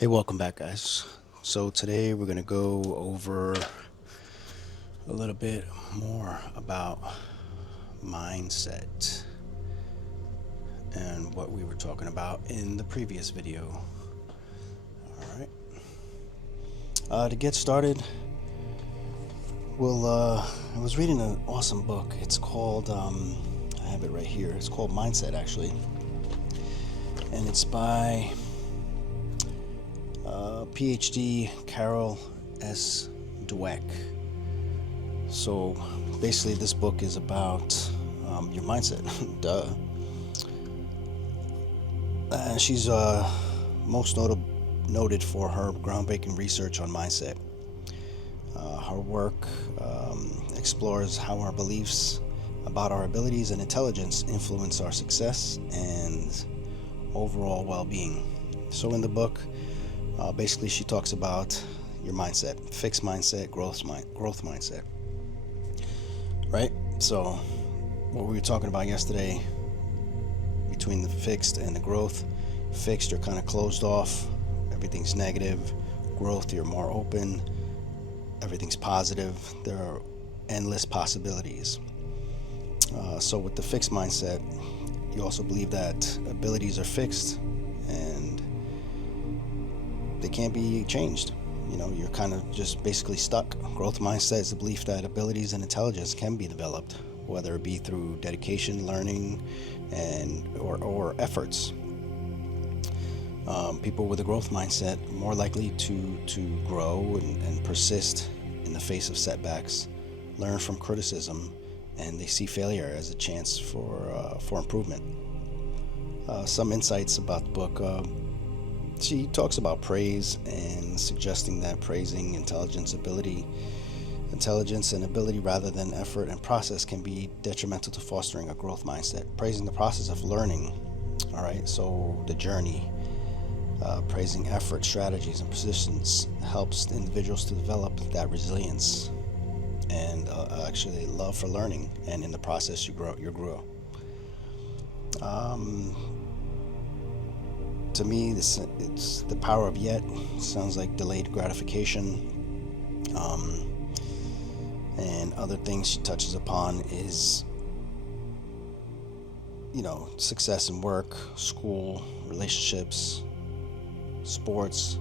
Hey, welcome back, guys. So, today we're going to go over a little bit more about mindset and what we were talking about in the previous video. All right. To get started, I was reading an awesome book. It's called, I have it right here. It's called Mindset, actually. And it's by PhD Carol S. Dweck. So basically, this book is about your mindset. Duh. She's most noted for her groundbreaking research on mindset. Her work explores how our beliefs about our abilities and intelligence influence our success and overall well-being. So in the book, basically, she talks about your mindset, fixed mindset, growth mindset, right? So, what we were talking about yesterday, between the fixed and the growth. Fixed, you're kind of closed off. Everything's negative. Growth, you're more open. Everything's positive. There are endless possibilities. So, with the fixed mindset, you also believe that abilities are fixed and they can't be changed. You're kind of just basically stuck. Growth mindset is the belief that abilities and intelligence can be developed, whether it be through dedication, learning, or efforts. People with a growth mindset are more likely to grow and persist in the face of setbacks, learn from criticism, and they see failure as a chance for improvement. Some insights about the book. She talks about praise and suggesting that praising intelligence and ability rather than effort and process can be detrimental to fostering a growth mindset. Praising the process of learning, all right, so the journey, praising effort, strategies, and persistence helps individuals to develop that resilience and actually love for learning, and in the process you grow. To me, it's the power of yet. Sounds like delayed gratification. And other things she touches upon is, success in work, school, relationships, sports,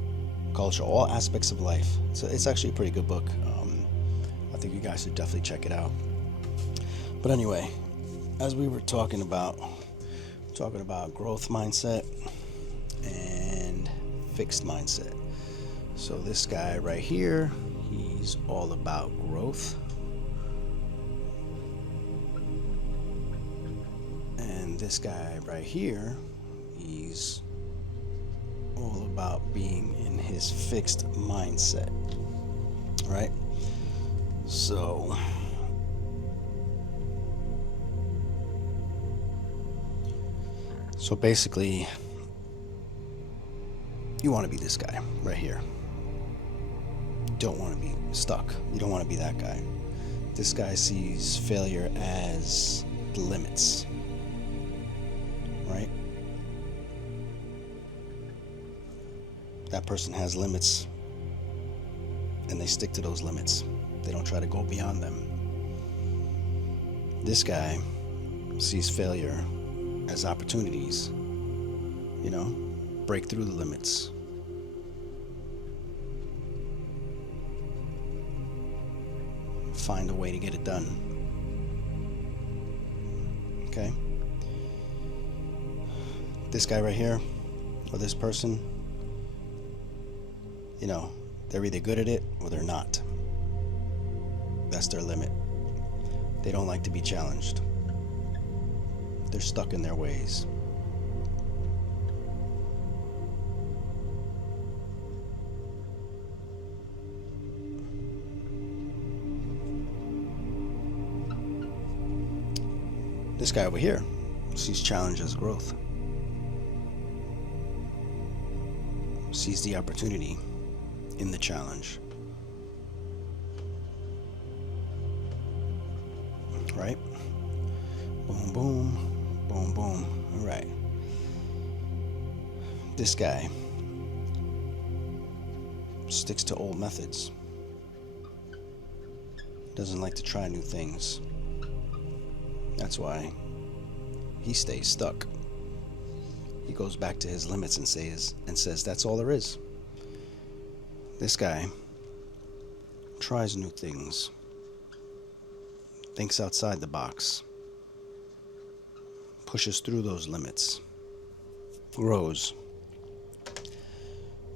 culture, all aspects of life. So it's actually a pretty good book. I think you guys should definitely check it out. But anyway, as we were talking about growth mindset and fixed mindset. So this guy right here, he's all about growth. And this guy right here, he's all about being in his fixed mindset, right? So basically, you want to be this guy right here. You don't want to be stuck. You don't want to be that guy. This guy sees failure as the limits, right? That person has limits and they stick to those limits. They don't try to go beyond them. This guy sees failure as opportunities, break through the limits. Find a way to get it done. Okay? This guy right here, or this person, they're either good at it or they're not. That's their limit. They don't like to be challenged. They're stuck in their ways. This guy over here sees challenge as growth. Sees the opportunity in the challenge. Right? Boom, boom, boom, boom. All right. This guy, sticks to old methods. Doesn't like to try new things. That's why he stays stuck. He goes back to his limits and says that's all there is. This guy tries new things, thinks outside the box, pushes through those limits, grows.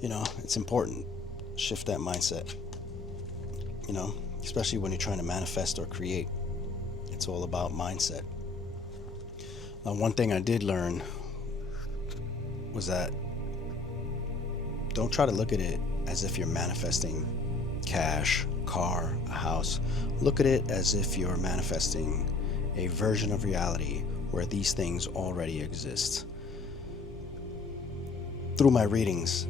It's important. Shift that mindset. Especially when you're trying to manifest or create. It's all about mindset. Now, one thing I did learn was that don't try to look at it as if you're manifesting cash, car, a house. Look at it as if you're manifesting a version of reality where these things already exist. Through my readings,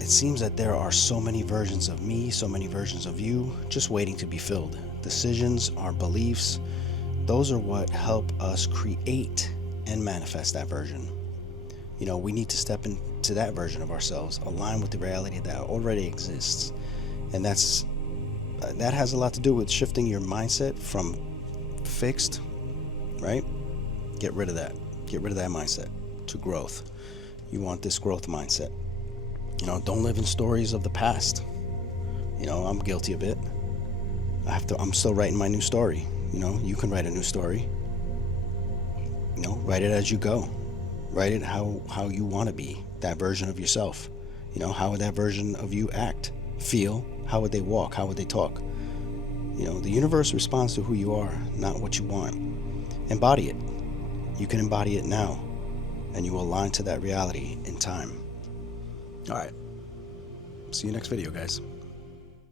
it seems that there are so many versions of me, so many versions of you, just waiting to be filled. Decisions, our beliefs, those are what help us create and manifest that version. We need to step into that version of ourselves, align with the reality that already exists. And that has a lot to do with shifting your mindset from fixed, right? Get rid of that. Get rid of that mindset to growth. You want this growth mindset. Don't live in stories of the past. I'm guilty of it. I'm still writing my new story. You can write a new story. Write it as you go. Write it how you want to be, that version of yourself. How would that version of you act, feel? How would they walk? How would they talk? The universe responds to who you are, not what you want. Embody it. You can embody it now, and you will align to that reality in time. All right. See you next video, guys.